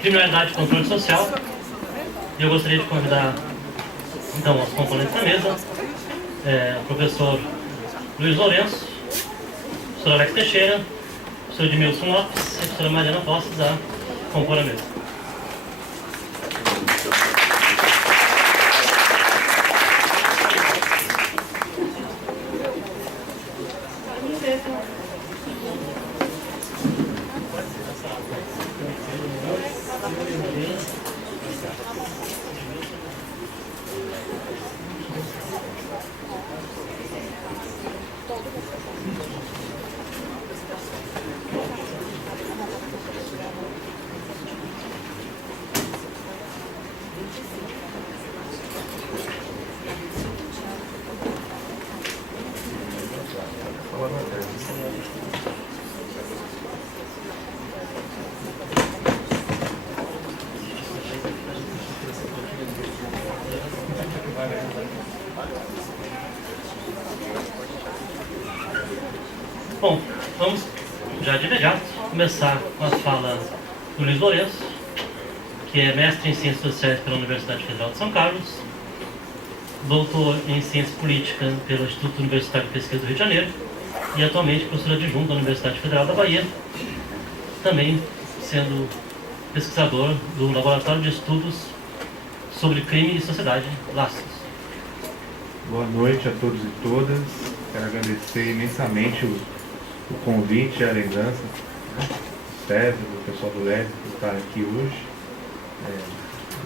criminalidade e controle social. E eu gostaria de convidar, então, os componentes da mesa, o professor Luiz Lourenço, o professor Alex Teixeira, o professor Edmilson Lopes e a professora Mariana Posses a compor a mesa. Bom, vamos já de imediato começar com a fala do Luiz Lourenço, que é mestre em Ciências Sociais pela Universidade Federal de São Carlos, doutor em Ciência Política pelo Instituto Universitário de Pesquisa do Rio de Janeiro e atualmente professor adjunto da Universidade Federal da Bahia, também sendo pesquisador do Laboratório de Estudos sobre Crime e Sociedade, LASCOS. Boa noite a todos e todas. Quero agradecer imensamente o convite e a lembrança do César, do pessoal do LERJ, por estar aqui hoje. É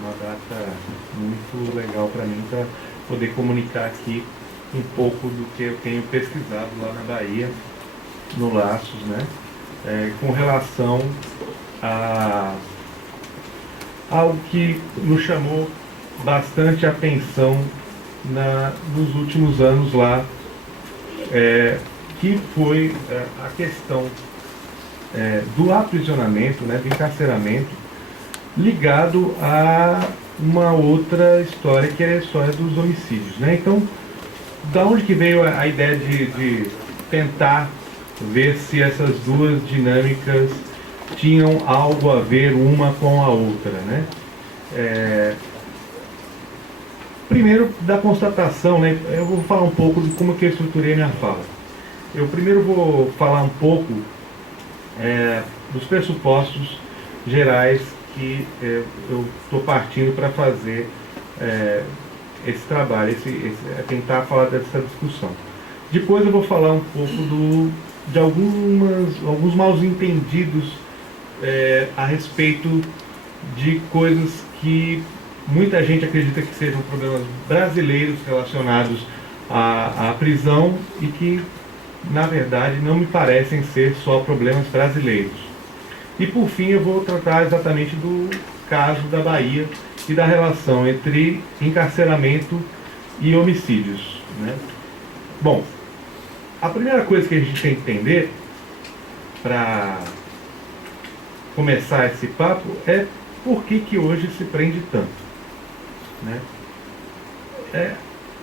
uma data muito legal para mim, para poder comunicar aqui um pouco do que eu tenho pesquisado lá na Bahia, no Laços, né? Com relação a algo que nos chamou bastante atenção nos últimos anos lá, que foi a questão do aprisionamento, né, do encarceramento, ligado a uma outra história, que é a história dos homicídios, né? Então, da onde que veio a ideia de tentar ver se essas duas dinâmicas tinham algo a ver uma com a outra, né? Primeiro, da constatação, né, eu vou falar um pouco de como que eu estruturei minha fala. Eu primeiro vou falar um pouco dos pressupostos gerais que eu estou partindo para fazer esse trabalho, tentar falar dessa discussão. Depois eu vou falar um pouco de alguns mal entendidos a respeito de coisas que muita gente acredita que sejam problemas brasileiros relacionados à prisão e que, na verdade, não me parecem ser só problemas brasileiros. E, por fim, eu vou tratar exatamente do caso da Bahia e da relação entre encarceramento e homicídios, né? Bom, a primeira coisa que a gente tem que entender para começar esse papo é por que hoje se prende tanto, né?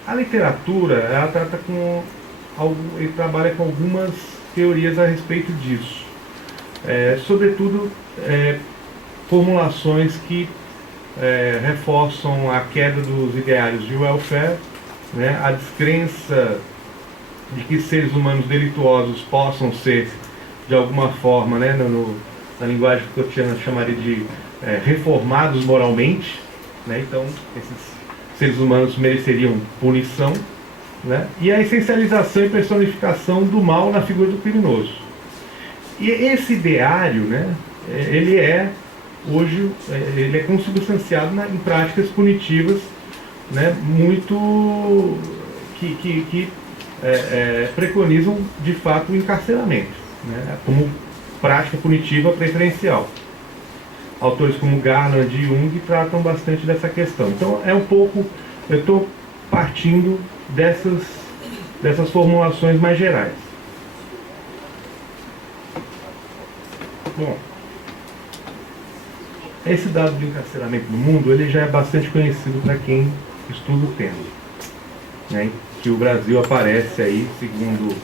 A literatura, ela trata ele trabalha com algumas teorias a respeito disso, sobretudo formulações que reforçam a queda dos ideários de welfare, né? A descrença de que seres humanos delituosos possam ser, de alguma forma, né, na linguagem cotidiana chamaria de reformados moralmente, né? Então esses seres humanos mereceriam punição, né? E a essencialização e personificação do mal na figura do criminoso. E esse ideário, né, hoje ele é consubstanciado em práticas punitivas, né, muito que preconizam de fato o encarceramento, né, como prática punitiva preferencial. Autores como Garland e Jung tratam bastante dessa questão. Então eu estou partindo dessas formulações mais gerais. Bom, esse dado do encarceramento no mundo, ele já é bastante conhecido para quem estuda o tema, né? Que o Brasil aparece aí, segundo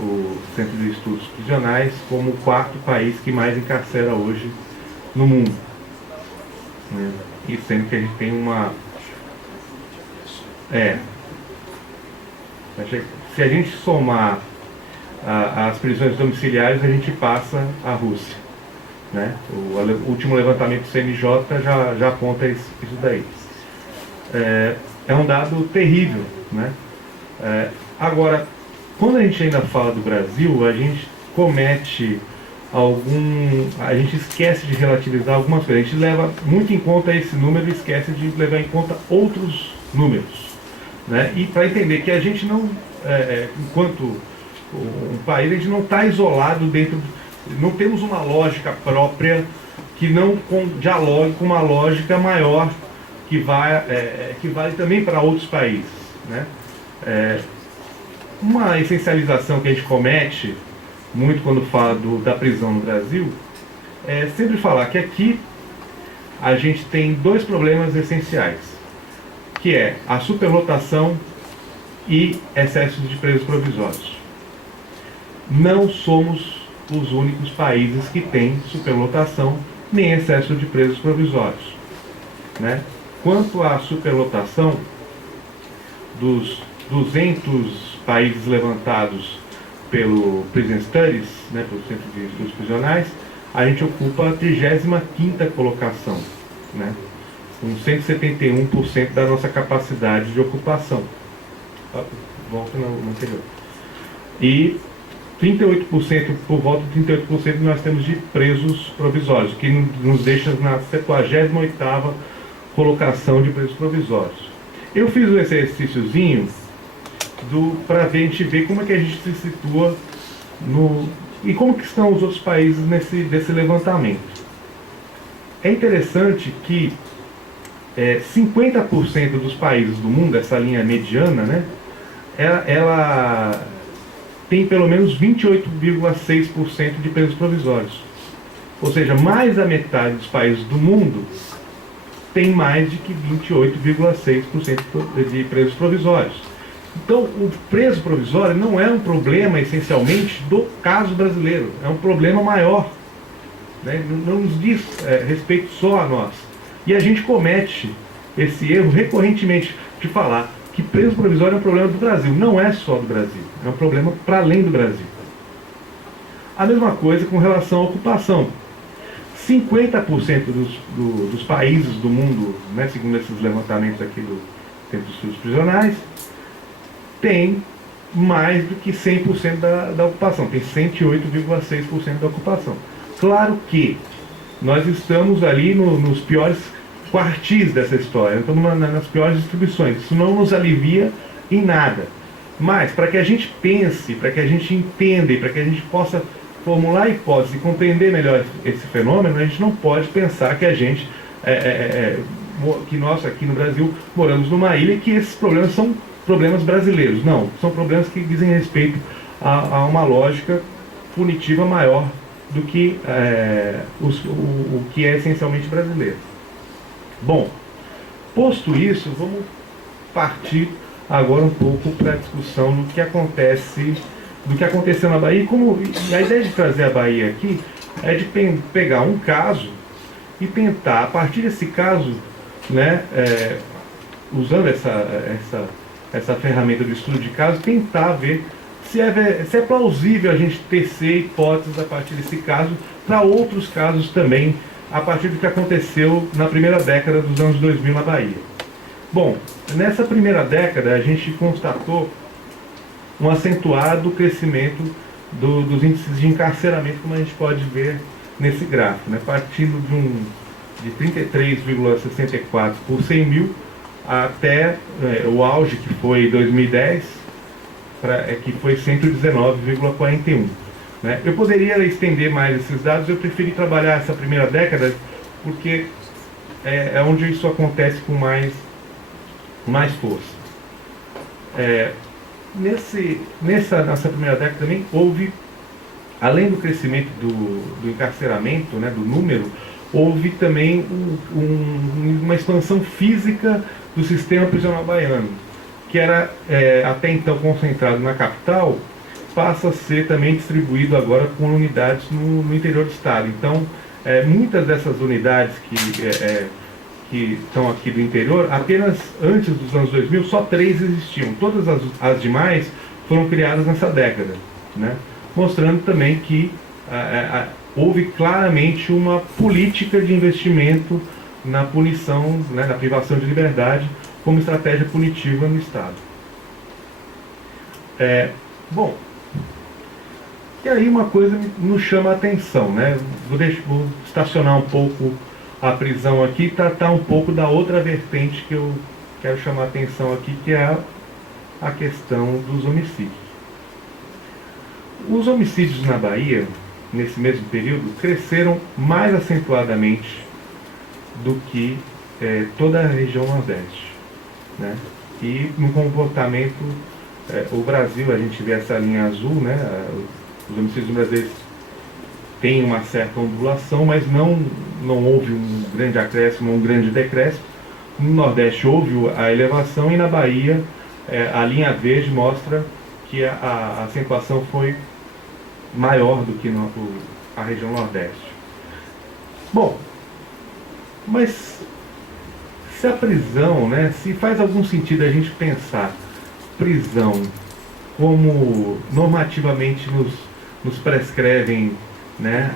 o Centro de Estudos Prisionais, como o quarto país que mais encarcera hoje no mundo. né? E sendo que a gente tem uma... se a gente somar as prisões domiciliares, a gente passa a Rússia, né? O último levantamento do CNJ já aponta isso daí. É um dado terrível, né? Agora, quando a gente ainda fala do Brasil, a gente comete a gente esquece de relativizar algumas coisas. A gente leva muito em conta esse número e esquece de levar em conta outros números, né? E para entender que a gente não, enquanto um país, a gente não está isolado não temos uma lógica própria que não dialogue com uma lógica maior que vale também para outros países, né? Uma essencialização que a gente comete muito quando fala da prisão no Brasil é sempre falar que aqui a gente tem dois problemas essenciais, que é a superlotação e excesso de presos provisórios. Não somos os únicos países que têm superlotação nem excesso de presos provisórios, né? Quanto à superlotação, dos 200 países levantados pelo Prison Studies, né, pelo Centro de Estudos Prisionais, a gente ocupa a 35ª colocação, né, com 171% da nossa capacidade de ocupação. Volta no anterior. E 38%, por volta de 38% nós temos de presos provisórios, que nos deixa na 78ª colocação de presos provisórios. Eu fiz um exercíciozinho para a gente ver como é que a gente se situa e como que estão os outros países desse levantamento. É interessante que 50% dos países do mundo, essa linha mediana, né, ela tem pelo menos 28,6% de presos provisórios. Ou seja, mais da metade dos países do mundo tem mais de que 28,6% de presos provisórios. Então, o preso provisório não é um problema, essencialmente, do caso brasileiro. É um problema maior, né? Não nos diz respeito só a nós. E a gente comete esse erro recorrentemente de falar que preso provisório é um problema do Brasil. Não é só do Brasil. É um problema para além do Brasil. A mesma coisa com relação à ocupação. 50% dos países do mundo, né, segundo esses levantamentos aqui do Centro de Estudos Prisionais, tem mais do que 100% da ocupação, tem 108,6% da ocupação. Claro que nós estamos ali nos piores quartis dessa história, estamos nas piores distribuições, isso não nos alivia em nada. Mas, para que a gente pense, para que a gente entenda e para que a gente possa formular hipóteses e compreender melhor esse fenômeno, a gente não pode pensar que que nós aqui no Brasil moramos numa ilha e que esses problemas são problemas brasileiros. Não, são problemas que dizem respeito a uma lógica punitiva maior do que o que é essencialmente brasileiro. Bom, posto isso, vamos partir agora um pouco para a discussão do que aconteceu na Bahia. E a ideia de trazer a Bahia aqui é de pegar um caso e tentar, a partir desse caso, né, usando essa ferramenta do estudo de caso, tentar ver se é plausível a gente tecer hipóteses a partir desse caso para outros casos também, a partir do que aconteceu na primeira década dos anos 2000 na Bahia. Bom, nessa primeira década a gente constatou um acentuado crescimento dos índices de encarceramento, como a gente pode ver nesse gráfico, né? Partindo de 33,64 por 100 mil até o auge, que foi 2010, que foi 119,41. Né? Eu poderia estender mais esses dados, eu preferi trabalhar essa primeira década porque é onde isso acontece com mais força. Nessa primeira década também houve, além do crescimento do encarceramento, né, do número, houve também uma expansão física do sistema prisional baiano, que era até então concentrado na capital, passa a ser também distribuído agora com unidades no interior do estado. Então, muitas dessas unidades que estão aqui do interior, apenas antes dos anos 2000, só 3 existiam. Todas as demais foram criadas nessa década, né? Mostrando também que houve claramente uma política de investimento na punição, né, na privação de liberdade, como estratégia punitiva no Estado. Bom, e aí uma coisa nos chama a atenção, né? Vou estacionar um pouco a prisão aqui e tratar um pouco da outra vertente que eu quero chamar a atenção aqui, que é a questão dos homicídios. Os homicídios na Bahia, nesse mesmo período, cresceram mais acentuadamente do que toda a região Nordeste, né? E no comportamento, o Brasil, a gente vê essa linha azul, né? Os homicídios brasileiros têm uma certa ondulação, mas não houve um grande acréscimo, um grande decréscimo. No Nordeste houve a elevação e na Bahia a linha verde mostra que a acentuação foi maior do que a região Nordeste. Bom, mas se a prisão, né, se faz algum sentido a gente pensar prisão como normativamente nos prescrevem, né,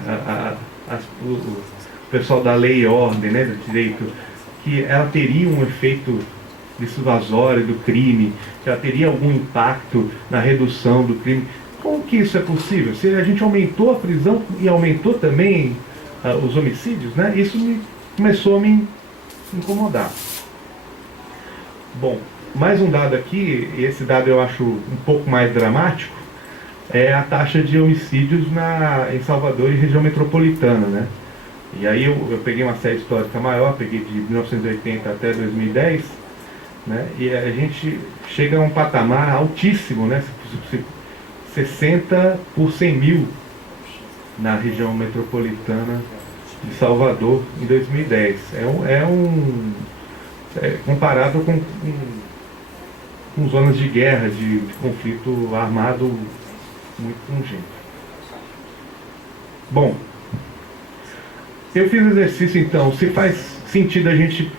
o pessoal da lei e ordem, né, do direito, que ela teria um efeito dissuasório do crime, que ela teria algum impacto na redução do crime. Como que isso é possível? Se a gente aumentou a prisão e aumentou também os homicídios, né, isso começou a me incomodar. Bom, mais um dado aqui, esse dado eu acho um pouco mais dramático, é a taxa de homicídios em Salvador e região metropolitana, né? E aí eu peguei uma série histórica maior, peguei de 1980 até 2010, né? E a gente chega a um patamar altíssimo, né? 60 por 100 mil na região metropolitana de Salvador em 2010. Comparado com zonas de guerra, de conflito armado muito pungente. Bom, eu fiz o exercício então, se faz sentido a gente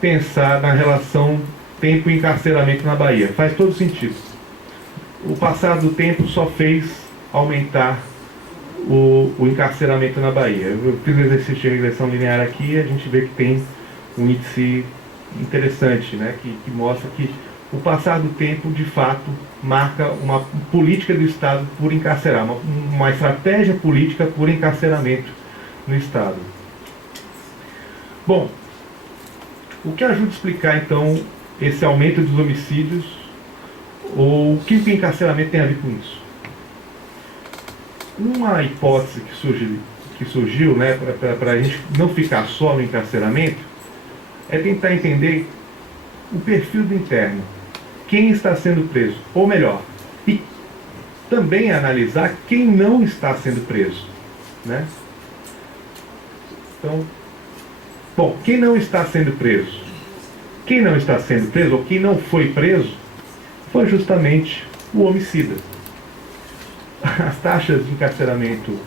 pensar na relação tempo e encarceramento na Bahia. Faz todo sentido. O passar do tempo só fez aumentar o encarceramento na Bahia. Eu fiz o exercício de regressão linear aqui e a gente vê que tem um índice interessante, né, que mostra que o passar do tempo, de fato, marca uma política do Estado por encarcerar, uma estratégia política por encarceramento no Estado. Bom, o que ajuda a explicar, então, esse aumento dos homicídios, ou o que o encarceramento tem a ver com isso? Uma hipótese que surgiu, né, para a gente não ficar só no encarceramento, é tentar entender o perfil do interno, quem está sendo preso, ou melhor, e também analisar quem não está sendo preso, né? Então, bom, quem não está sendo preso? Quem não está sendo preso, ou quem não foi preso, foi justamente o homicida. As taxas de encarceramento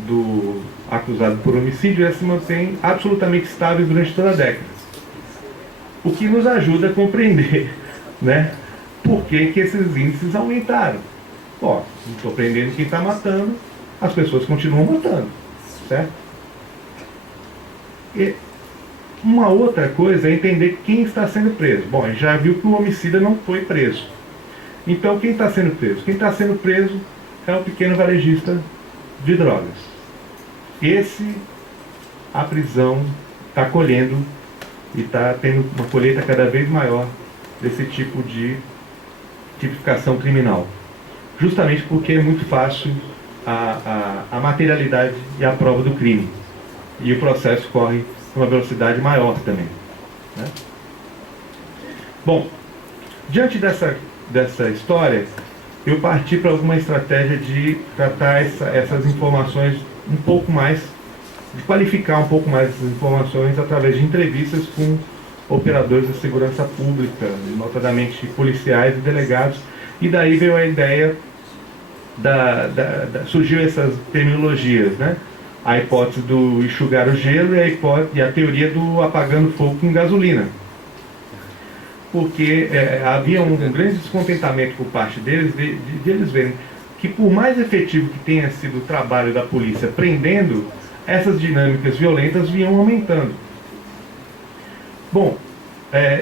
do acusado por homicídio se mantêm absolutamente estáveis durante toda a década. O que nos ajuda a compreender, né, por que esses índices aumentaram. Ó, não estou prendendo quem está matando, as pessoas continuam matando, certo? E uma outra coisa é entender quem está sendo preso. Bom, a gente já viu que o homicida não foi preso. Então, quem está sendo preso? Quem está sendo preso é o pequeno varejista de drogas. A prisão está colhendo e está tendo uma colheita cada vez maior desse tipo de tipificação criminal. Justamente porque é muito fácil a materialidade e a prova do crime. E o processo corre com uma velocidade maior também, né? Bom, diante dessa história, eu parti para alguma estratégia de tratar essas informações um pouco mais, de qualificar um pouco mais essas informações através de entrevistas com operadores da segurança pública, notadamente policiais e delegados, e daí veio a ideia surgiu essas terminologias, né? a hipótese do enxugar o gelo e a teoria do apagando fogo com gasolina. Porque havia um grande descontentamento por parte deles, de eles verem que, por mais efetivo que tenha sido o trabalho da polícia prendendo, essas dinâmicas violentas vinham aumentando. Bom,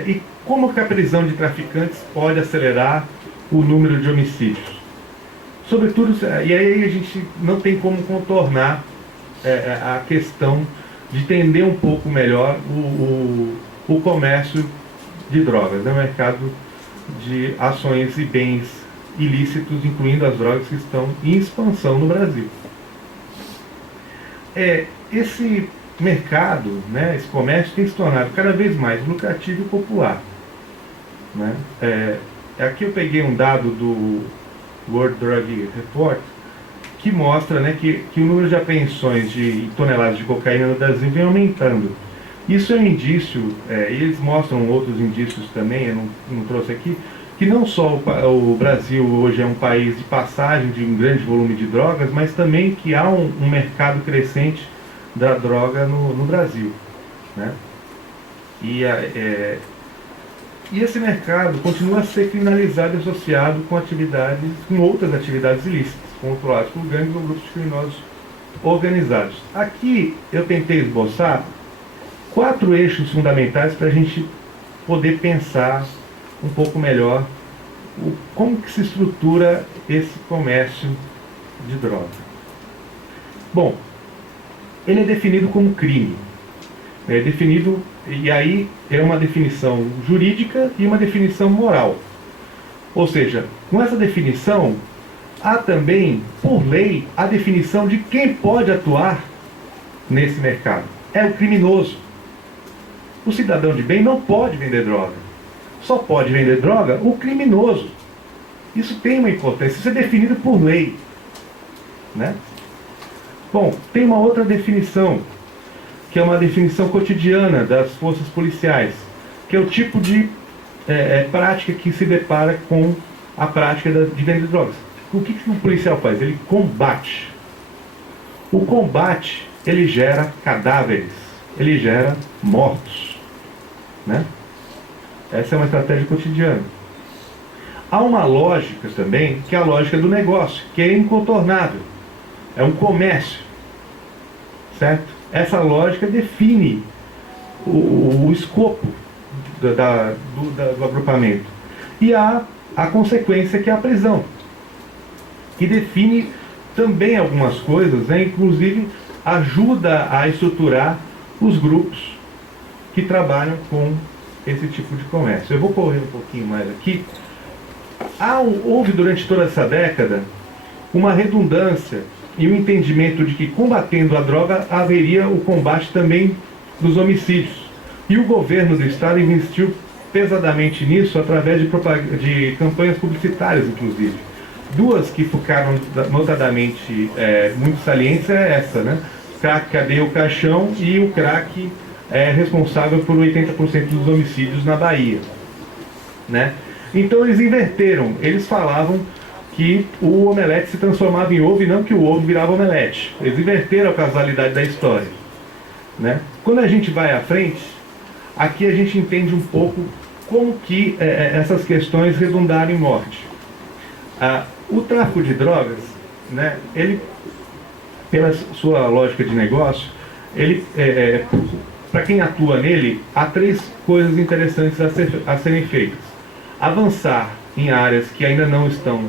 e como que a prisão de traficantes pode acelerar o número de homicídios? Sobretudo, e aí a gente não tem como contornar a questão de entender um pouco melhor o comércio de drogas, né? O mercado de ações e bens ilícitos, incluindo as drogas que estão em expansão no Brasil. Esse mercado, né, esse comércio tem se tornado cada vez mais lucrativo e popular, né? Aqui eu peguei um dado do World Drug Report que mostra, né, que o número de apreensões de toneladas de cocaína no Brasil vem aumentando. Isso é um indício, e eles mostram outros indícios também, eu não trouxe aqui, que não só o Brasil hoje é um país de passagem de um grande volume de drogas, mas também que há um mercado crescente da droga no Brasil, né? E esse mercado continua a ser criminalizado e associado com outras atividades ilícitas, controladas por gangues ou grupos criminosos organizados. Aqui eu tentei esboçar 4 eixos fundamentais para a gente poder pensar um pouco melhor como que se estrutura esse comércio de droga. Bom, ele é definido como crime. É definido, e aí é uma definição jurídica e uma definição moral. Ou seja, com essa definição, há também, por lei, a definição de quem pode atuar nesse mercado. É o criminoso. O cidadão de bem não pode vender droga. Só pode vender droga o criminoso. Isso tem uma importância, isso é definido por lei, né? Bom, tem uma outra definição, que é uma definição cotidiana das forças policiais, que é o tipo de prática que se depara com a prática de venda de drogas. O que o policial faz? Ele combate. O combate, ele gera cadáveres, ele gera mortos, né? Essa é uma estratégia cotidiana. Há uma lógica também, que é a lógica do negócio, que é incontornável. É um comércio, certo? Essa lógica define o escopo do agrupamento. E há a consequência, que é a prisão, que define também algumas coisas, né? Inclusive ajuda a estruturar os grupos que trabalham com esse tipo de comércio. Eu vou correr um pouquinho mais aqui. Houve durante toda essa década uma redundância e um entendimento de que, combatendo a droga, haveria o combate também dos homicídios. E o governo do estado investiu pesadamente nisso, através de campanhas publicitárias, inclusive. 2 que ficaram notadamente muito salientes é essa, né? Crack, Cadeia o Caixão, e o crack é responsável por 80% dos homicídios na Bahia, né? Então eles inverteram, eles falavam que o omelete se transformava em ovo e não que o ovo virava omelete. Eles inverteram a causalidade da história, né? Quando a gente vai à frente, aqui a gente entende um pouco como que essas questões redundaram em morte. O tráfico de drogas, né, ele, pela sua lógica de negócio, ele, para quem atua nele, há 3 coisas interessantes a serem feitas. Avançar em áreas que ainda não estão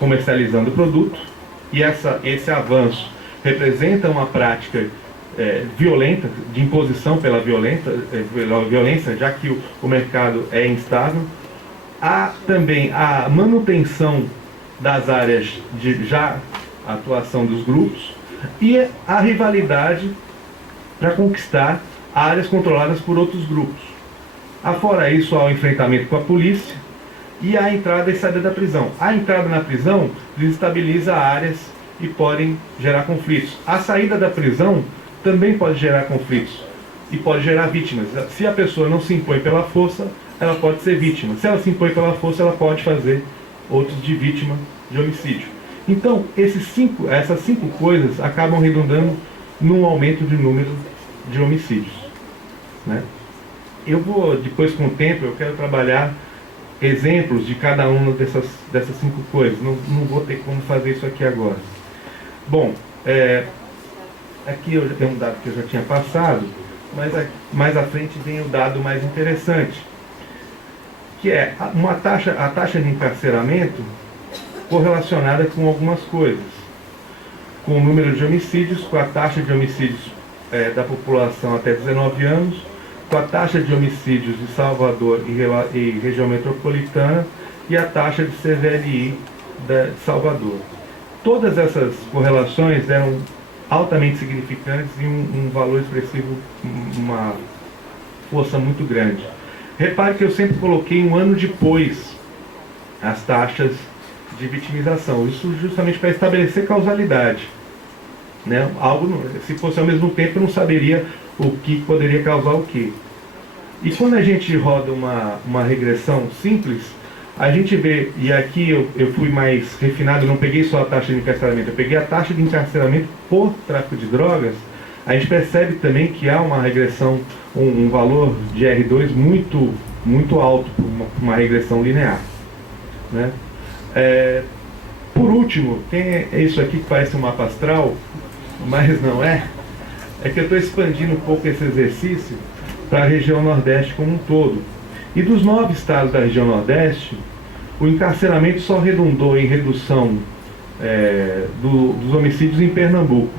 comercializando o produto, e esse avanço representa uma prática violenta, de imposição pela violência, já que o mercado é instável. Há também a manutenção das áreas de já atuação dos grupos, e a rivalidade para conquistar áreas controladas por outros grupos. Afora isso, há o enfrentamento com a polícia e a entrada e saída da prisão. A entrada na prisão desestabiliza áreas e podem gerar conflitos. A saída da prisão também pode gerar conflitos e pode gerar vítimas. Se a pessoa não se impõe pela força, ela pode ser vítima. Se ela se impõe pela força, ela pode fazer outros de vítima de homicídio. Então, essas 5 coisas acabam redundando num aumento de número de homicídios, né? Eu vou, depois com o tempo, eu quero trabalhar exemplos de cada uma dessas 5 coisas. Não vou ter como fazer isso aqui agora. Bom, aqui é um dado que eu já tinha passado, mas mais à frente vem o dado mais interessante, que é a taxa de encarceramento correlacionada com algumas coisas, com o número de homicídios, com a taxa de homicídios da população até 19 anos, com a taxa de homicídios de Salvador e região metropolitana e a taxa de CVLI de Salvador. Todas essas correlações eram altamente significantes e um valor expressivo, uma força muito grande. Repare que eu sempre coloquei um ano depois as taxas de vitimização, isso justamente para estabelecer causalidade, né? Se fosse ao mesmo tempo, eu não saberia o que poderia causar o que. E quando a gente roda uma regressão simples, a gente vê, e aqui eu fui mais refinado, não peguei só a taxa de encarceramento, eu peguei a taxa de encarceramento por tráfico de drogas. A gente percebe também que há uma regressão, um valor de R2 muito, muito alto, uma regressão linear, né? Por último, tem isso aqui que parece um mapa astral, mas não é que eu estou expandindo um pouco esse exercício para a região Nordeste como um todo. E dos 9 estados da região Nordeste, o encarceramento só redundou em redução dos homicídios em Pernambuco.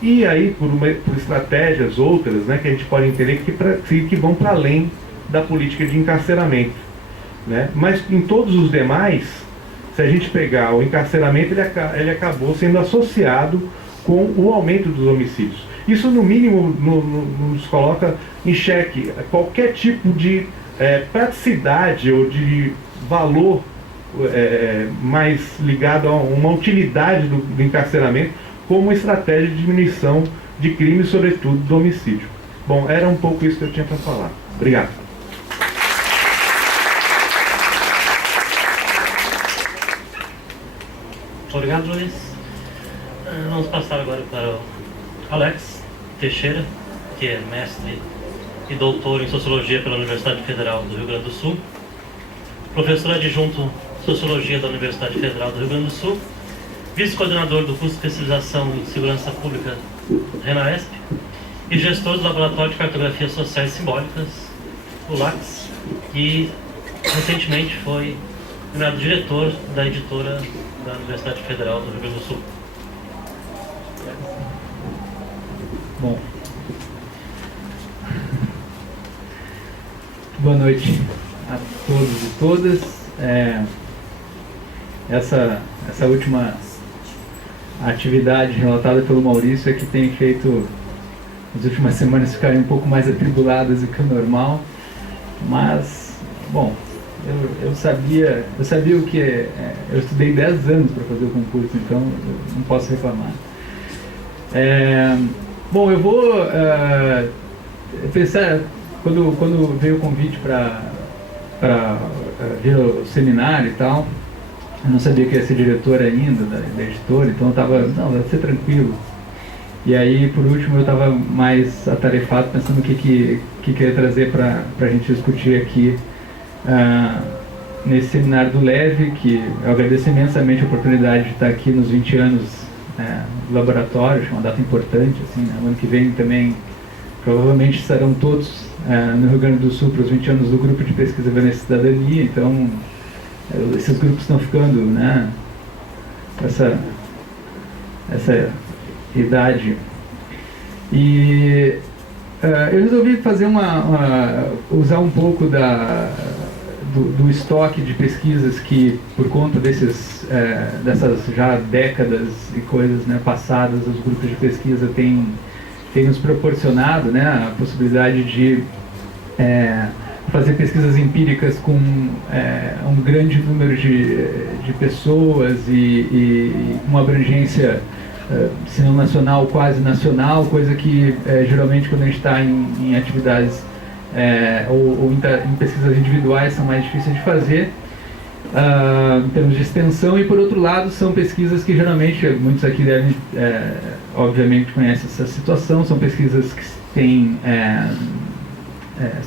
E aí, por estratégias outras, né, que a gente pode entender que vão para além da política de encarceramento, né? Mas em todos os demais, se a gente pegar o encarceramento, ele acabou sendo associado com o aumento dos homicídios. Isso, no mínimo, nos coloca em xeque qualquer tipo de praticidade ou de valor mais ligado a uma utilidade do encarceramento como uma estratégia de diminuição de crimes, sobretudo do homicídio. Bom, era um pouco isso que eu tinha para falar. Obrigado. Obrigado, Luiz. Vamos passar agora para o Alex Teixeira, que é mestre e doutor em Sociologia pela Universidade Federal do Rio Grande do Sul, professor adjunto de Sociologia da Universidade Federal do Rio Grande do Sul, vice-coordenador do curso de especialização em Segurança Pública RENAESP e gestor do Laboratório de Cartografias Sociais Simbólicas, o LACS, e recentemente foi nomeado diretor da editora da Universidade Federal do Rio Grande do Sul. Bom, boa noite a todos e todas. Essa última atividade relatada pelo Maurício é que tem feito as últimas semanas ficarem um pouco mais atribuladas do que o normal, mas, bom, eu sabia o que eu estudei 10 anos para fazer o concurso, então eu não posso reclamar. Bom, eu vou pensar, quando veio o convite para vir ao seminário e tal, eu não sabia que ia ser diretor ainda da editora, então eu estava, não, vai ser tranquilo. E aí, por último, eu estava mais atarefado, pensando o que eu ia trazer para a gente discutir aqui nesse seminário do LEVE, que eu agradeço imensamente a oportunidade de estar aqui nos 20 anos do laboratório, acho uma data importante, assim, né? O ano que vem também, provavelmente estarão todos no Rio Grande do Sul para os 20 anos do Grupo de Pesquisa Violência e Cidadania, então esses grupos estão ficando, né, essa idade. E eu resolvi fazer usar um pouco do estoque de pesquisas que, por conta dessas já décadas e coisas, né, passadas, os grupos de pesquisa têm nos proporcionado, né, a possibilidade de fazer pesquisas empíricas com um grande número de pessoas e uma abrangência, se não nacional, quase nacional, coisa que geralmente quando a gente está em atividades ou em pesquisas individuais são mais difíceis de fazer. em termos de extensão, e por outro lado são pesquisas que geralmente, muitos aqui devem, obviamente conhecem essa situação, são pesquisas que têm,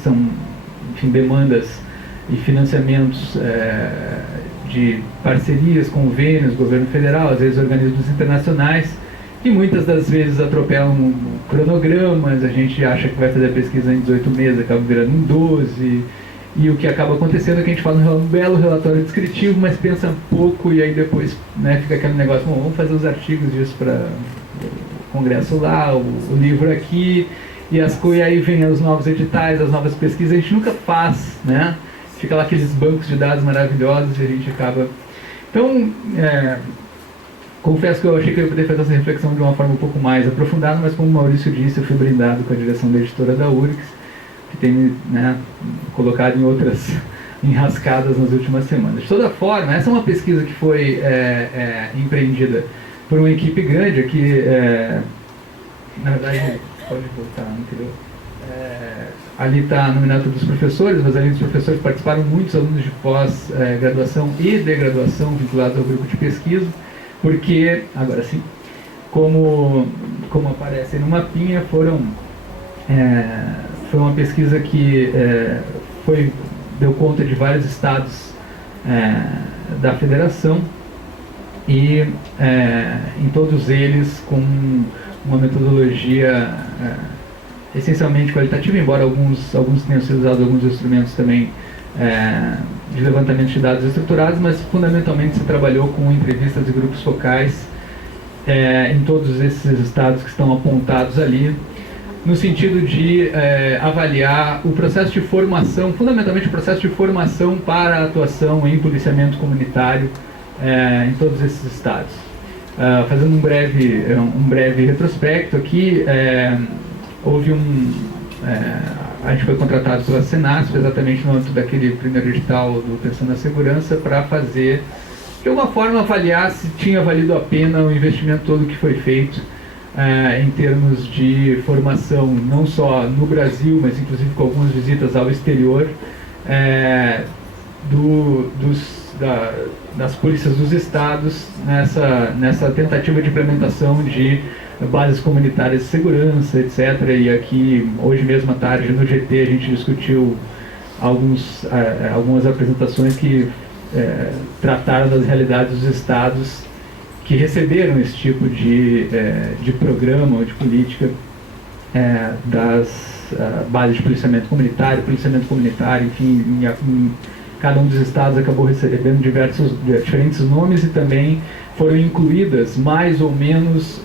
são, enfim, demandas e financiamentos de parcerias, convênios, governo federal, às vezes organismos internacionais, que muitas das vezes atropelam cronogramas. A gente acha que vai fazer a pesquisa em 18 meses, acaba virando em 12, e o que acaba acontecendo é que a gente faz um belo relatório descritivo, mas pensa pouco, e aí depois, né, fica aquele negócio, bom, vamos fazer os artigos disso para o congresso lá, o livro aqui, e aí vem os novos editais, as novas pesquisas, a gente nunca faz, né? Fica lá aqueles bancos de dados maravilhosos e a gente acaba... Então, confesso que eu achei que eu ia poder fazer essa reflexão de uma forma um pouco mais aprofundada, mas como o Maurício disse, eu fui brindado com a direção da editora da URGS, que tem me, né, colocado em outras enrascadas nas últimas semanas. De toda forma, essa é uma pesquisa que foi empreendida por uma equipe grande aqui, na verdade, pode voltar, entendeu? Ali está no Minuto dos Professores, mas ali dos professores participaram muitos alunos de pós-graduação e de graduação vinculados ao grupo de pesquisa, porque, agora sim, como aparece no mapinha, foi uma pesquisa que deu conta de vários estados da federação, e em todos eles com uma metodologia essencialmente qualitativa, embora alguns tenham sido usados alguns instrumentos também de levantamento de dados estruturados, mas fundamentalmente se trabalhou com entrevistas de grupos focais em todos esses estados que estão apontados ali, no sentido de avaliar o processo de formação, fundamentalmente o processo de formação para a atuação em policiamento comunitário em todos esses estados. Fazendo um breve retrospecto aqui, houve a gente foi contratado pela Senasp, exatamente no âmbito daquele primeiro edital do Pensando na Segurança, para fazer, de alguma forma, avaliar se tinha valido a pena o investimento todo que foi feito em termos de formação, não só no Brasil, mas inclusive com algumas visitas ao exterior, das polícias dos estados, nessa tentativa de implementação de bases comunitárias de segurança, etc. E aqui, hoje mesmo à tarde, no GT, a gente discutiu algumas apresentações que trataram das realidades dos estados que receberam esse tipo de programa ou de política das bases de policiamento comunitário, enfim, em cada um dos estados acabou recebendo diferentes nomes, e também foram incluídas mais ou menos,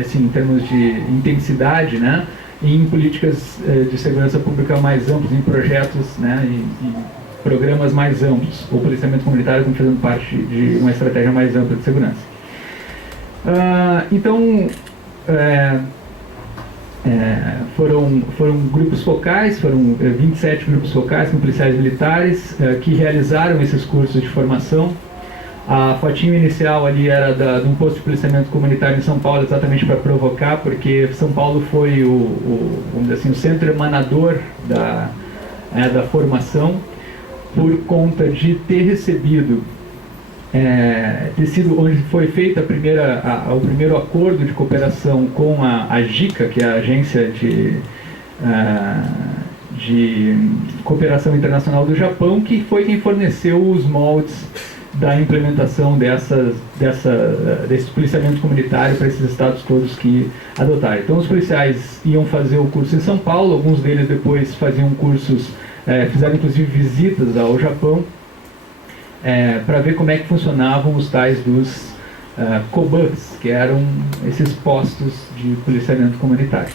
assim, em termos de intensidade, né, em políticas de segurança pública mais amplas, em projetos, né, e programas mais amplos. O policiamento comunitário como fazendo parte de uma estratégia mais ampla de segurança. Então, foram grupos focais, foram 27 grupos focais com policiais militares que realizaram esses cursos de formação. A fotinho inicial ali era de um posto de policiamento comunitário em São Paulo, exatamente para provocar, porque São Paulo foi vamos dizer assim, o centro emanador da formação, por conta de ter recebido, ter sido onde foi feito o primeiro acordo de cooperação com a JICA, que é a Agência de Cooperação Internacional do Japão, que foi quem forneceu os moldes da implementação desse policiamento comunitário para esses estados todos que adotaram. Então os policiais iam fazer o curso em São Paulo, alguns deles depois faziam cursos, fizeram inclusive visitas ao Japão, para ver como é que funcionavam os tais dos COBANs, que eram esses postos de policiamento comunitário.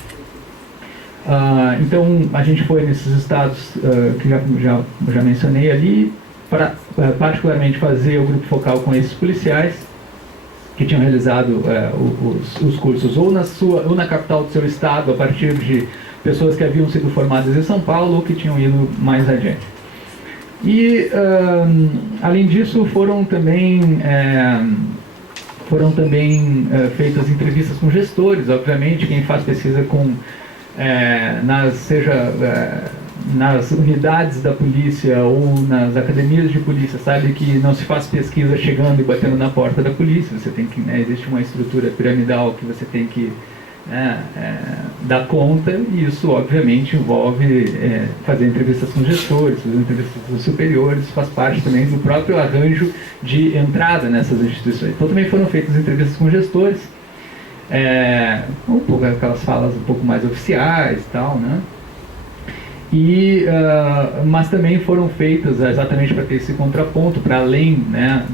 Então a gente foi nesses estados que já mencionei ali, para particularmente fazer o grupo focal com esses policiais que tinham realizado os cursos ou na capital do seu estado, a partir de pessoas que haviam sido formadas em São Paulo ou que tinham ido mais adiante. E, além disso, foram também feitas entrevistas com gestores, obviamente, quem faz pesquisa seja nas unidades da polícia ou nas academias de polícia sabe que não se faz pesquisa chegando e batendo na porta da polícia. Você tem que, né, existe uma estrutura piramidal que você tem que dar conta, e isso obviamente envolve fazer entrevistas com gestores, fazer entrevistas com superiores, faz parte também do próprio arranjo de entrada nessas instituições. Então também foram feitas entrevistas com gestores, um pouco aquelas falas um pouco mais oficiais e tal, né? Mas também foram feitas exatamente para ter esse contraponto, para além, né,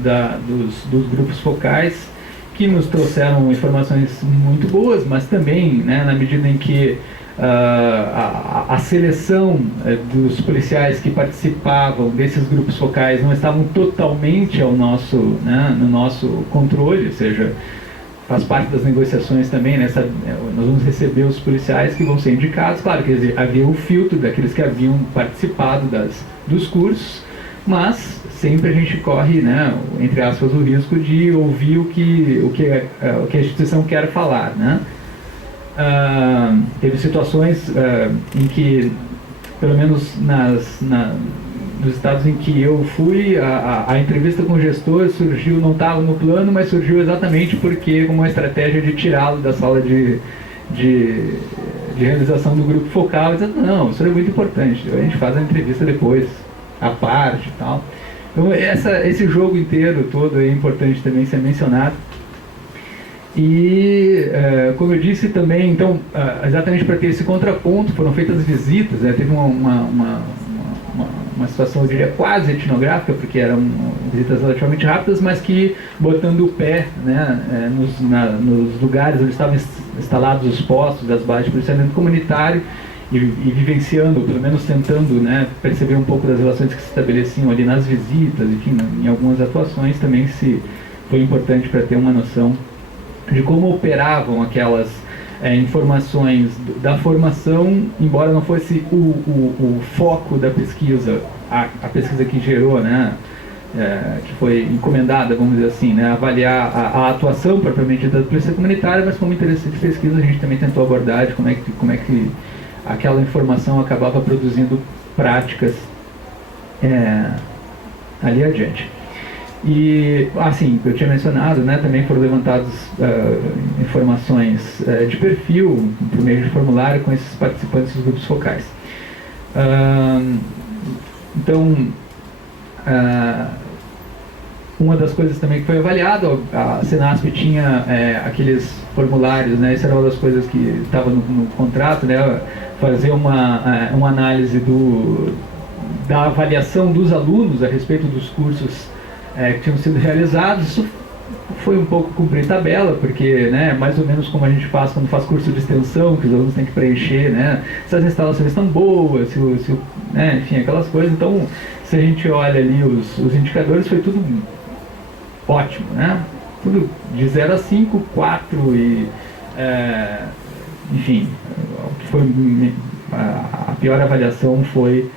dos grupos focais, que nos trouxeram informações muito boas, mas também, né, na medida em que a seleção dos policiais que participavam desses grupos focais não estavam totalmente no nosso controle, ou seja, faz parte das negociações também, nós vamos receber os policiais que vão ser indicados. Claro que havia o filtro daqueles que haviam participado dos cursos, mas sempre a gente corre, né, entre aspas, o risco de ouvir o que a instituição quer falar, né? Teve situações em que, pelo menos nos estados em que eu fui, a entrevista com o gestor surgiu, não estava no plano, mas surgiu exatamente porque como uma estratégia de tirá-lo da sala de realização do grupo focal, dizendo, não, isso é muito importante, a gente faz a entrevista depois, à parte e tal. Então esse jogo inteiro todo é importante também ser mencionado. E, como eu disse também, então, exatamente para ter esse contraponto, foram feitas visitas, né? Teve uma situação, eu diria, quase etnográfica, porque eram visitas relativamente rápidas, mas que botando o pé, né, nos lugares onde estavam instalados os postos das bases de policiamento comunitário, e vivenciando, pelo menos tentando, né, perceber um pouco das relações que se estabeleciam ali nas visitas, enfim, em algumas atuações também foi importante para ter uma noção de como operavam aquelas informações da formação, embora não fosse o foco da pesquisa, a pesquisa que gerou, né, que foi encomendada, vamos dizer assim, né, avaliar a atuação propriamente da polícia comunitária, mas como interesse de pesquisa a gente também tentou abordar de como é que aquela informação acabava produzindo práticas ali adiante. E, assim, eu tinha mencionado, né, também foram levantadas informações de perfil, por meio de formulário, com esses participantes dos grupos focais. Então, uma das coisas também que foi avaliado, a Senasp tinha aqueles formulários, né, isso era uma das coisas que estava no contrato, né, fazer uma análise da avaliação dos alunos a respeito dos cursos que tinham sido realizados. Isso foi um pouco cumprir tabela, porque, né, mais ou menos como a gente faz quando faz curso de extensão, que os alunos têm que preencher, né, se as instalações estão boas, né, enfim, aquelas coisas. Então, se a gente olha ali os indicadores, foi tudo ótimo, né, tudo de 0 a 5, 4 e, enfim, o que foi a pior avaliação foi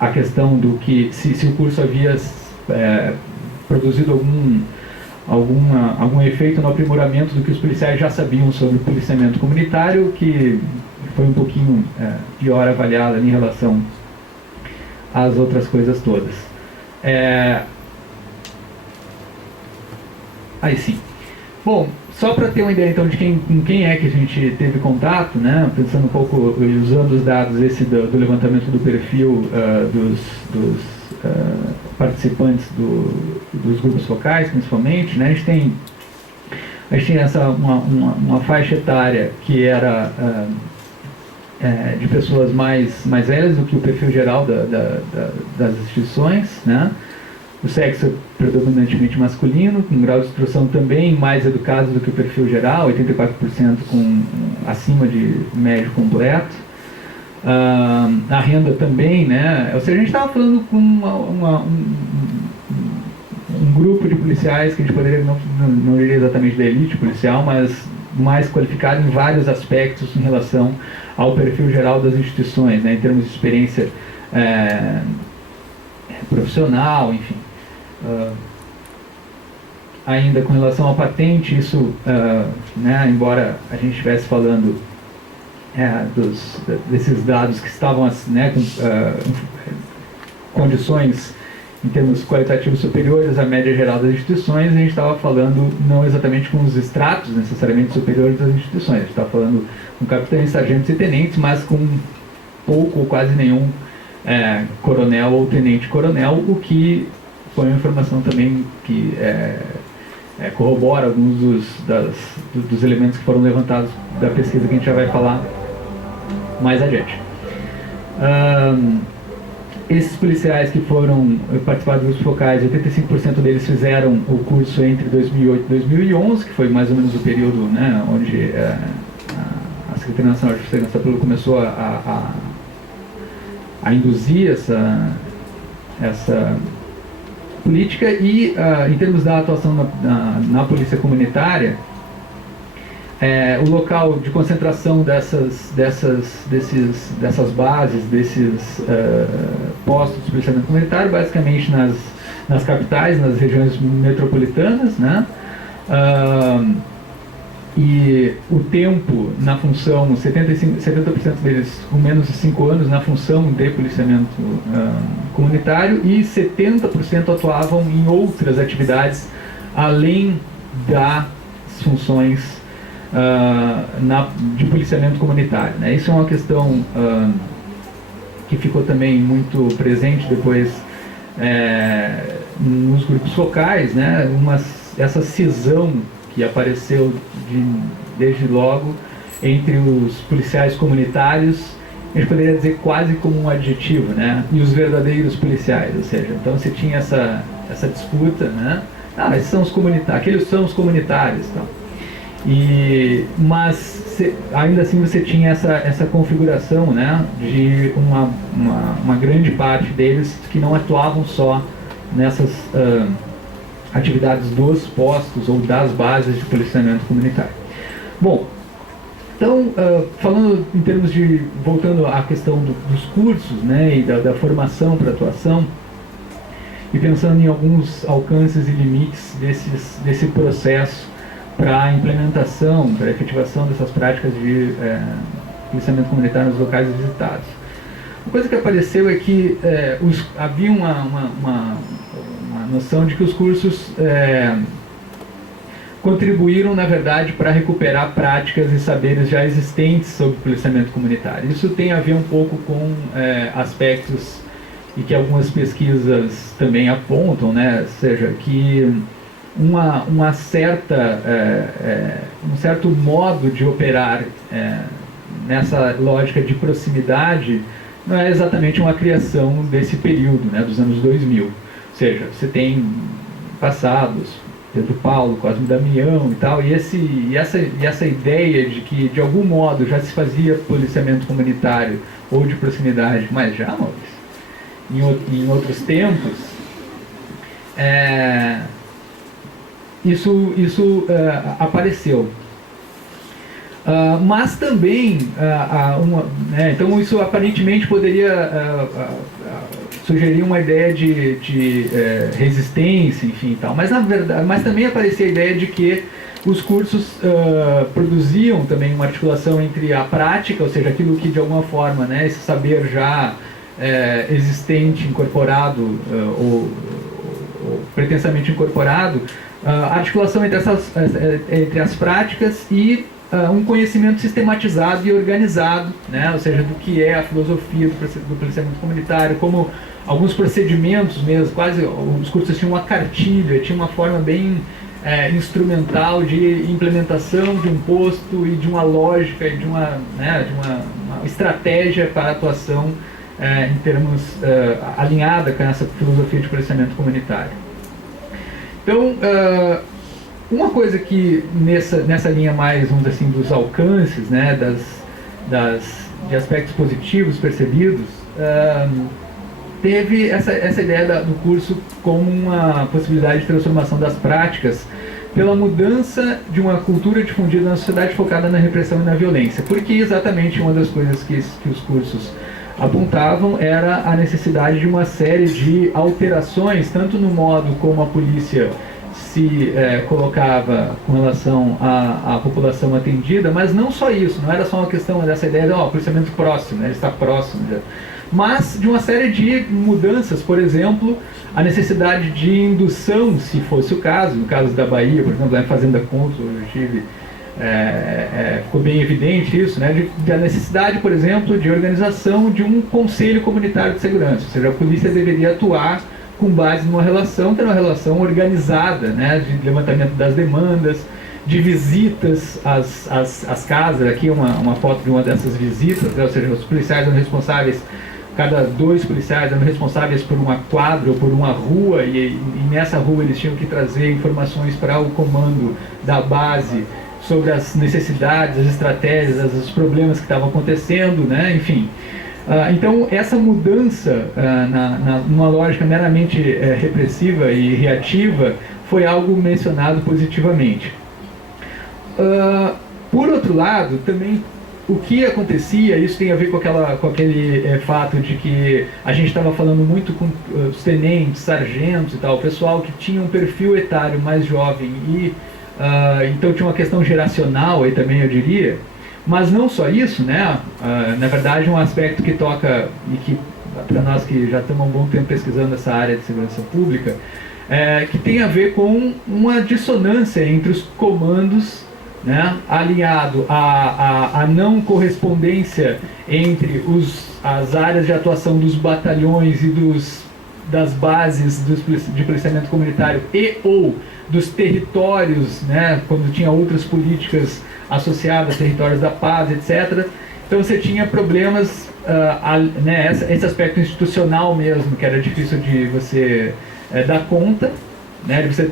a questão do que se o curso havia produzido algum efeito no aprimoramento do que os policiais já sabiam sobre o policiamento comunitário, que foi um pouquinho pior avaliado em relação às outras coisas todas. Aí sim. Bom, só para ter uma ideia então de com quem é que a gente teve contato, né, pensando um pouco, usando os dados do levantamento do perfil dos participantes dos grupos focais, principalmente, né, a gente tem uma faixa etária que era de pessoas mais velhas do que o perfil geral das instituições, né? O sexo é predominantemente masculino, com grau de instrução também mais educado do que o perfil geral, 84% acima de médio completo. A renda também, né? Ou seja, a gente estava falando com um grupo de policiais que a gente poderia, não diria exatamente da elite policial, mas mais qualificado em vários aspectos em relação ao perfil geral das instituições, né? Em termos de experiência profissional, enfim. Ainda com relação à patente, isso, né, embora a gente estivesse falando desses dados que estavam, né, com condições em termos qualitativos superiores à média geral das instituições, a gente estava falando não exatamente com os estratos necessariamente superiores das instituições, a gente estava falando com capitães, sargentos e tenentes, mas com pouco ou quase nenhum coronel ou tenente-coronel, o que foi uma informação também que corrobora alguns dos elementos que foram levantados da pesquisa que a gente já vai falar mais adiante. Esses policiais que foram participar dos grupos focais, 85% deles fizeram o curso entre 2008 e 2011, que foi mais ou menos o período, né, onde a Secretaria Nacional de Segurança Pública começou a induzir essa política. E em termos da atuação na polícia comunitária, o local de concentração dessas bases, desses postos de policiamento comunitário, basicamente nas capitais, nas regiões metropolitanas, né? E o tempo na função, 70% deles com menos de 5 anos na função de policiamento comunitário, e 70% atuavam em outras atividades além das funções de policiamento comunitário, né? Isso é uma questão que ficou também muito presente depois nos grupos focais, né? Essa cisão que apareceu desde logo entre os policiais comunitários, a gente poderia dizer quase como um adjetivo, né? E os verdadeiros policiais, ou seja, então você tinha essa disputa, né? Esses são os comunitários, aqueles são os comunitários, então. Mas ainda assim você tinha essa configuração, né, de uma grande parte deles que não atuavam só nessas atividades dos postos ou das bases de policiamento comunitário. Bom, então, falando em termos voltando à questão dos cursos, né, e da formação para atuação, e pensando em alguns alcances e limites desse processo para a implementação, para a efetivação dessas práticas de policiamento comunitário nos locais visitados. Uma coisa que apareceu é que havia uma noção de que os cursos contribuíram, na verdade, para recuperar práticas e saberes já existentes sobre policiamento comunitário. Isso tem a ver um pouco com aspectos e que algumas pesquisas também apontam, né? Ou seja, que um certo modo de operar nessa lógica de proximidade não é exatamente uma criação desse período, né, dos anos 2000. Ou seja, você tem passados, Pedro Paulo, Cosme Damião e tal, e essa ideia de que de algum modo já se fazia policiamento comunitário ou de proximidade, mas já, Maurício, em outros tempos, isso apareceu. Mas também, então isso aparentemente poderia sugerir uma ideia de resistência, enfim, e tal. Mas na verdade, mas também aparecia a ideia de que os cursos produziam também uma articulação entre a prática, ou seja, aquilo que de alguma forma, né, esse saber já existente, incorporado ou pretensamente incorporado, a articulação entre as práticas e um conhecimento sistematizado e organizado, né? Ou seja, do que é a filosofia do policiamento comunitário, como alguns procedimentos mesmo, quase os cursos tinham uma cartilha, tinha uma forma bem instrumental de implementação de um posto e de uma lógica e de uma estratégia para a atuação em termos alinhada com essa filosofia de policiamento comunitário. Então, uma coisa que nessa linha mais, vamos dizer assim, dos alcances, né, de aspectos positivos percebidos, teve essa ideia do curso como uma possibilidade de transformação das práticas pela mudança de uma cultura difundida na sociedade focada na repressão e na violência. Porque exatamente uma das coisas que os cursos apontavam era a necessidade de uma série de alterações, tanto no modo como a polícia se colocava com relação à população atendida, mas não só isso, não era só uma questão dessa ideia de policiamento próximo, né, ele está próximo, mas de uma série de mudanças, por exemplo, a necessidade de indução, se fosse o caso, no caso da Bahia, por exemplo, lá em Fazenda Consul, eu tive, ficou bem evidente isso, né, da necessidade, por exemplo, de organização de um conselho comunitário de segurança, ou seja, a polícia deveria atuar com base numa relação, que era uma relação organizada, né, de levantamento das demandas, de visitas às casas. Aqui uma foto de uma dessas visitas, né, ou seja, os policiais eram responsáveis, cada 2 policiais eram responsáveis por uma quadra ou por uma rua, e nessa rua eles tinham que trazer informações para o comando da base sobre as necessidades, as estratégias, os problemas que estavam acontecendo, né, enfim. Então, essa mudança numa lógica meramente repressiva e reativa foi algo mencionado positivamente. Por outro lado, também o que acontecia, isso tem a ver com aquele fato de que a gente estava falando muito com os tenentes, sargentos e tal, o pessoal que tinha um perfil etário mais jovem e então tinha uma questão geracional aí também, eu diria. Mas não só isso, né? Na verdade, um aspecto que toca, e que para nós que já estamos há um bom tempo pesquisando essa área de segurança pública, que tem a ver com uma dissonância entre os comandos, né, alinhado à não correspondência entre as áreas de atuação dos batalhões e das bases de policiamento comunitário ou dos territórios, né, quando tinha outras políticas associadas a territórios da paz, etc. Então você tinha problemas, né, esse aspecto institucional mesmo, que era difícil de você dar conta, né, de você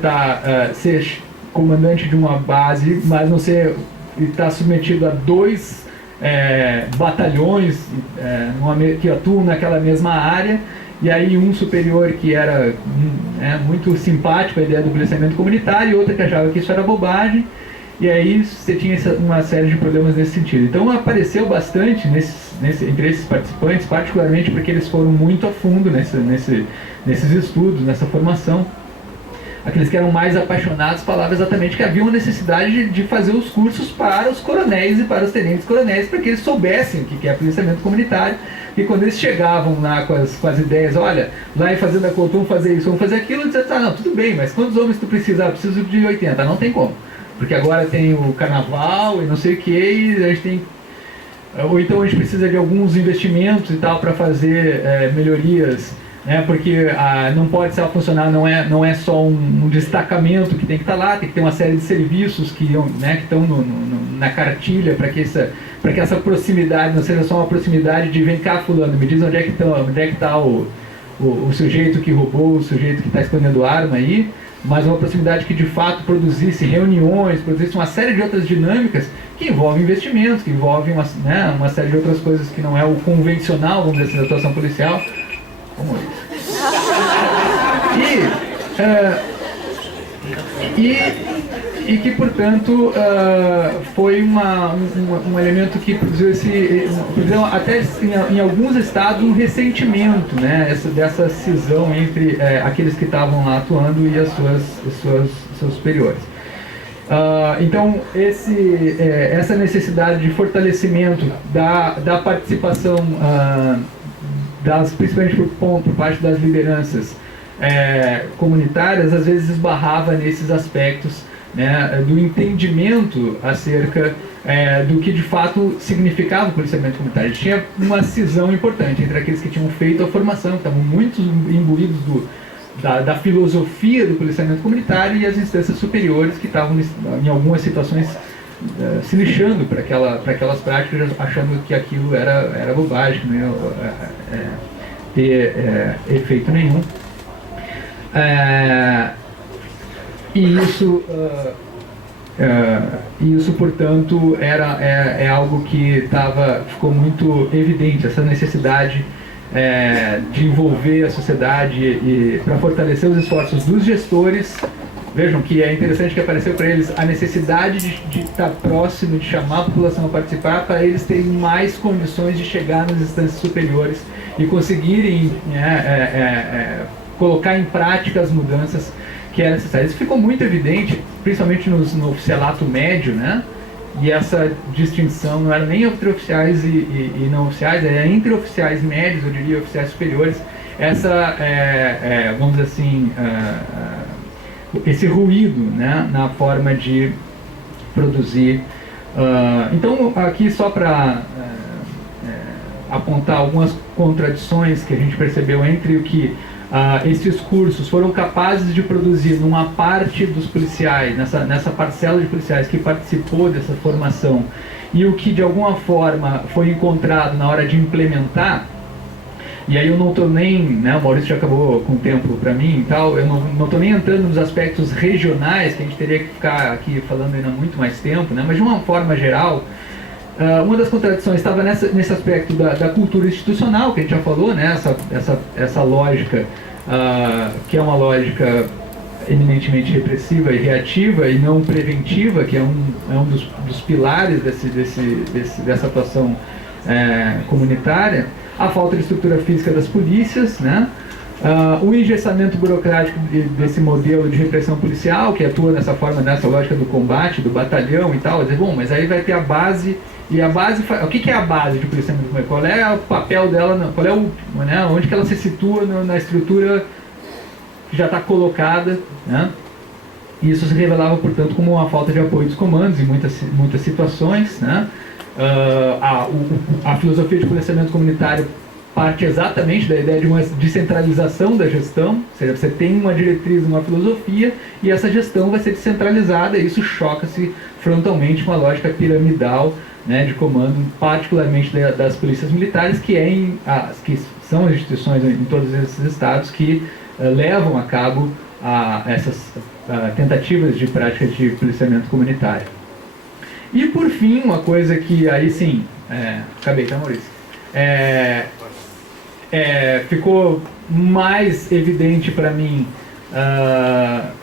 ser comandante de uma base, mas não ser estar submetido a 2 batalhões que atuam naquela mesma área, e aí um superior que era muito simpático à ideia do policiamento comunitário e outro que achava que isso era bobagem. E aí você tinha uma série de problemas nesse sentido. Então apareceu bastante entre esses participantes, particularmente porque eles foram muito a fundo nesses estudos, nessa formação. Aqueles que eram mais apaixonados falavam exatamente que havia uma necessidade de fazer os cursos para os coronéis e para os tenentes-coronéis, para que eles soubessem o que é policiamento comunitário. E quando eles chegavam lá com as ideias, olha, lá em Fazenda Couto, vamos fazer isso, vamos fazer aquilo, eles diziam, não, tudo bem, mas quantos homens tu precisa? Eu preciso de 80, não tem como. Porque agora tem o carnaval e não sei o que, e a gente tem... Ou então a gente precisa de alguns investimentos e tal para fazer melhorias, né? Porque não pode ser funcionar, não é só um destacamento que tem que estar lá, tem que ter uma série de serviços que estão na cartilha para que essa proximidade não seja só uma proximidade de vem cá fulano, me diz onde é que está o sujeito que roubou, o sujeito que está escondendo arma aí, mas uma proximidade que de fato produzisse reuniões, produzisse uma série de outras dinâmicas que envolvem investimentos, que envolvem uma série de outras coisas que não é o convencional, vamos dizer assim, da atuação policial. Como isso? E que, portanto, foi um elemento que produziu até em alguns estados um ressentimento, né, dessa cisão entre aqueles que estavam lá atuando e seus superiores. Então, essa necessidade de fortalecimento da participação, principalmente por parte das lideranças comunitárias, às vezes esbarrava nesses aspectos, né, do entendimento acerca do que de fato significava o policiamento comunitário. Tinha uma cisão importante entre aqueles que tinham feito a formação, que estavam muito imbuídos da filosofia do policiamento comunitário, e as instâncias superiores que estavam, em algumas situações, se lixando para aquelas práticas, achando que aquilo era bobagem, que não ia ter efeito nenhum. E isso, portanto, é algo que ficou muito evidente, essa necessidade de envolver a sociedade para fortalecer os esforços dos gestores. Vejam que é interessante que apareceu para eles a necessidade de estar próximo, de chamar a população a participar, para eles terem mais condições de chegar nas instâncias superiores e conseguirem colocar em prática as mudanças que era necessário. Isso ficou muito evidente, principalmente no oficialato médio, né? E essa distinção não era nem entre oficiais e não oficiais, era entre oficiais médios, eu diria, oficiais superiores. Essa, vamos dizer assim, esse ruído, né, na forma de produzir. Então, aqui só para apontar algumas contradições que a gente percebeu entre o que esses cursos foram capazes de produzir numa parte dos policiais, nessa parcela de policiais que participou dessa formação, e o que de alguma forma foi encontrado na hora de implementar. E aí eu não estou nem, né, o Maurício já acabou com o tempo para mim e tal, eu não estou nem entrando nos aspectos regionais, que a gente teria que ficar aqui falando ainda muito mais tempo, né, mas de uma forma geral, uma das contradições estava nesse aspecto da cultura institucional, que a gente já falou, né, essa lógica, que é uma lógica eminentemente repressiva e reativa e não preventiva, que é um dos pilares dessa atuação comunitária. A falta de estrutura física das polícias, né? O engessamento burocrático desse modelo de repressão policial, que atua nessa forma, nessa lógica do combate, do batalhão e tal. Dizer, bom, mas aí vai ter a base, e a base, o que é a base de policiamento? Qual é o papel dela, qual é né, onde que ela se situa na estrutura que já está colocada, né? E isso se revelava, portanto, como uma falta de apoio dos comandos em muitas situações, né? A filosofia de policiamento comunitário parte exatamente da ideia de uma descentralização da gestão, ou seja, você tem uma diretriz, uma filosofia, e essa gestão vai ser descentralizada, e isso choca-se frontalmente com a lógica piramidal, né, de comando, particularmente das polícias militares, que são as instituições em todos esses estados que levam a cabo essas tentativas de prática de policiamento comunitário. E por fim, uma coisa que aí sim, acabei, tá, Maurício? Ficou mais evidente para mim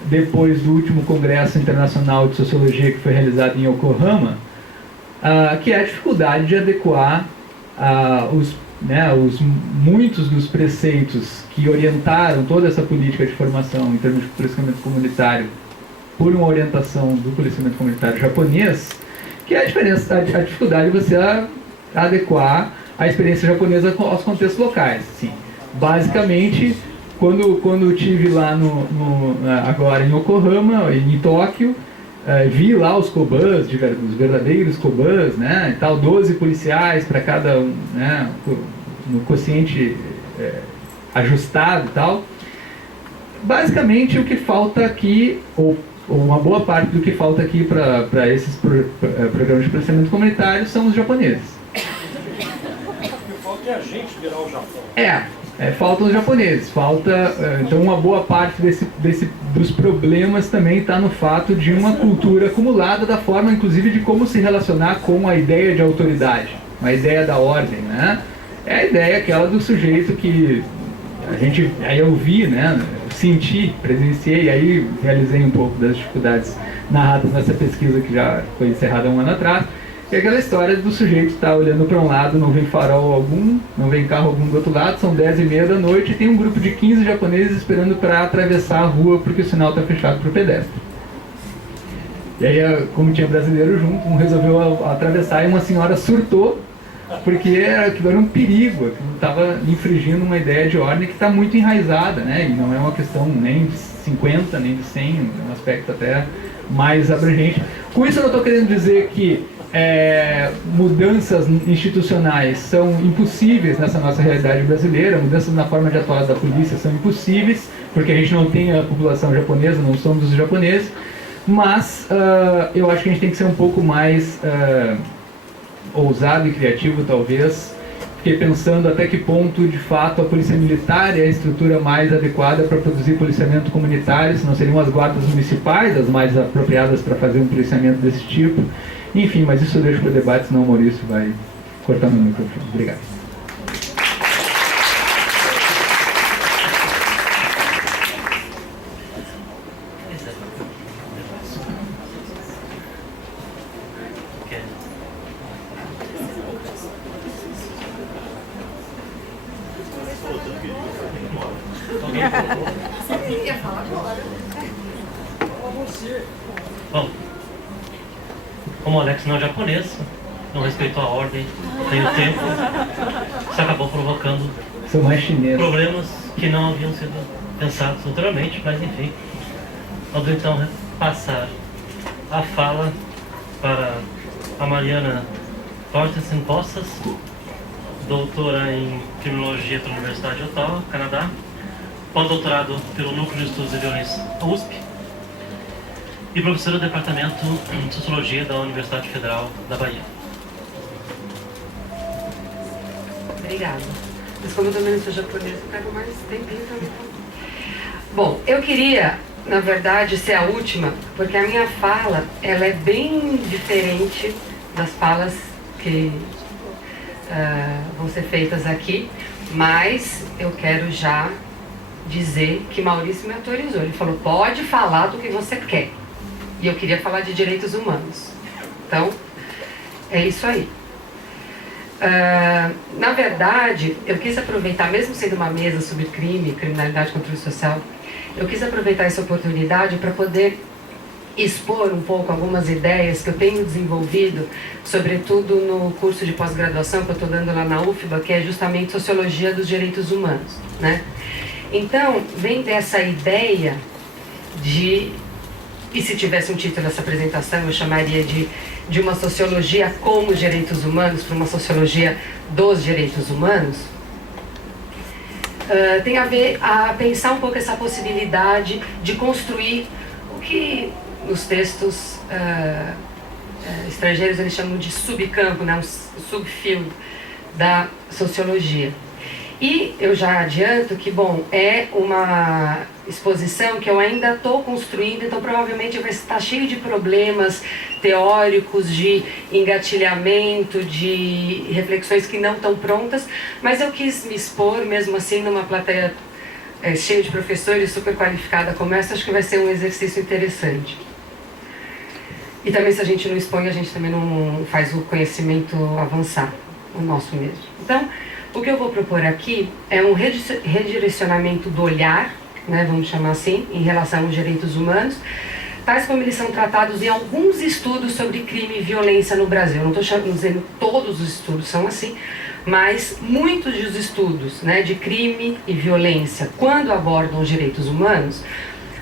depois do último Congresso Internacional de Sociologia que foi realizado em Yokohama, que é a dificuldade de adequar muitos dos preceitos que orientaram toda essa política de formação em termos de policiamento comunitário por uma orientação do policiamento comunitário japonês, que é a dificuldade de você adequar a experiência japonesa aos contextos locais. Sim. Basicamente, quando eu estive lá agora em Yokohama, em Tóquio, vi lá os Kobans, os verdadeiros Kobans, né, e tal, 12 policiais para cada um, né, no quociente ajustado e tal. Basicamente, o que falta aqui, ou uma boa parte do que falta aqui para esses programas de policiamento comunitário são os japoneses. O que falta é a gente virar o Japão. Faltam os japoneses. Então uma boa parte dos problemas também está no fato de uma cultura acumulada da forma, inclusive, de como se relacionar com a ideia de autoridade, a ideia da ordem, né? É a ideia aquela do sujeito que aí eu vi, né? Senti, presenciei, aí realizei um pouco das dificuldades narradas nessa pesquisa que já foi encerrada um ano atrás, que é aquela história do sujeito estar olhando para um lado, não vem farol algum, não vem carro algum do outro lado, são 10h30 da noite e tem um grupo de 15 japoneses esperando para atravessar a rua porque o sinal está fechado para o pedestre. E aí, como tinha brasileiro junto, um resolveu atravessar e uma senhora surtou, porque aquilo era um perigo, aquilo estava infringindo uma ideia de ordem que está muito enraizada, né? E não é uma questão nem de 50, nem de 100, é um aspecto até mais abrangente. Com isso eu não estou querendo dizer que mudanças institucionais são impossíveis nessa nossa realidade brasileira, mudanças na forma de atuar da polícia são impossíveis, porque a gente não tem a população japonesa, não somos os japoneses, mas eu acho que a gente tem que ser um pouco mais ousado e criativo, talvez. Fiquei pensando até que ponto, de fato, a polícia militar é a estrutura mais adequada para produzir policiamento comunitário, se não seriam as guardas municipais as mais apropriadas para fazer um policiamento desse tipo. Enfim, mas isso eu deixo para o debate, senão o Maurício vai cortar meu microfone. Obrigado. Você queria falar agora? Bom, como o Alex não é japonês, não respeitou a ordem, nem o tempo, isso acabou provocando São mais chineses. problemas que não haviam sido pensados anteriormente, mas enfim. Vamos então passar a fala para a Mariana Torstensen Poças, doutora em Criminologia pela Universidade de Ottawa, Canadá, pós-doutorado pelo Núcleo de Estudos de Violência USP e professora do Departamento de Sociologia da Universidade Federal da Bahia. Obrigada. Mas como eu também não sou japonesa, eu pego mais tempinho também. Bom, eu queria, na verdade, ser a última, porque a minha fala, ela é bem diferente das falas que vão ser feitas aqui, mas eu quero já dizer que Maurício me autorizou. Ele falou, pode falar do que você quer. E eu queria falar de direitos humanos. Então, é isso aí. Na verdade, eu quis aproveitar, mesmo sendo uma mesa sobre crime, criminalidade e controle social, eu quis aproveitar essa oportunidade para poder expor um pouco algumas ideias que eu tenho desenvolvido, sobretudo no curso de pós-graduação que eu estou dando lá na UFBA, que é justamente Sociologia dos Direitos Humanos, né? Então, vem dessa ideia de, e se tivesse um título dessa apresentação, eu chamaria de uma sociologia como direitos humanos, para uma sociologia dos direitos humanos, tem a ver a pensar um pouco essa possibilidade de construir o que nos textos estrangeiros eles chamam de subcampo, né, um subfield da sociologia. E eu já adianto que, bom, é uma exposição que eu ainda estou construindo, então provavelmente vai estar cheio de problemas teóricos, de engatilhamento, de reflexões que não estão prontas, mas eu quis me expor, mesmo assim, numa plateia cheia de professores, super qualificada como essa, acho que vai ser um exercício interessante. E também, se a gente não expõe, a gente também não faz o conhecimento avançar, o nosso mesmo. Então, o que eu vou propor aqui é um redirecionamento do olhar, né, vamos chamar assim, em relação aos direitos humanos, tais como eles são tratados em alguns estudos sobre crime e violência no Brasil. Eu não estou dizendo que todos os estudos são assim, mas muitos dos estudos, né, de crime e violência, quando abordam os direitos humanos,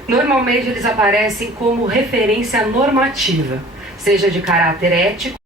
normalmente eles aparecem como referência normativa, seja de caráter ético,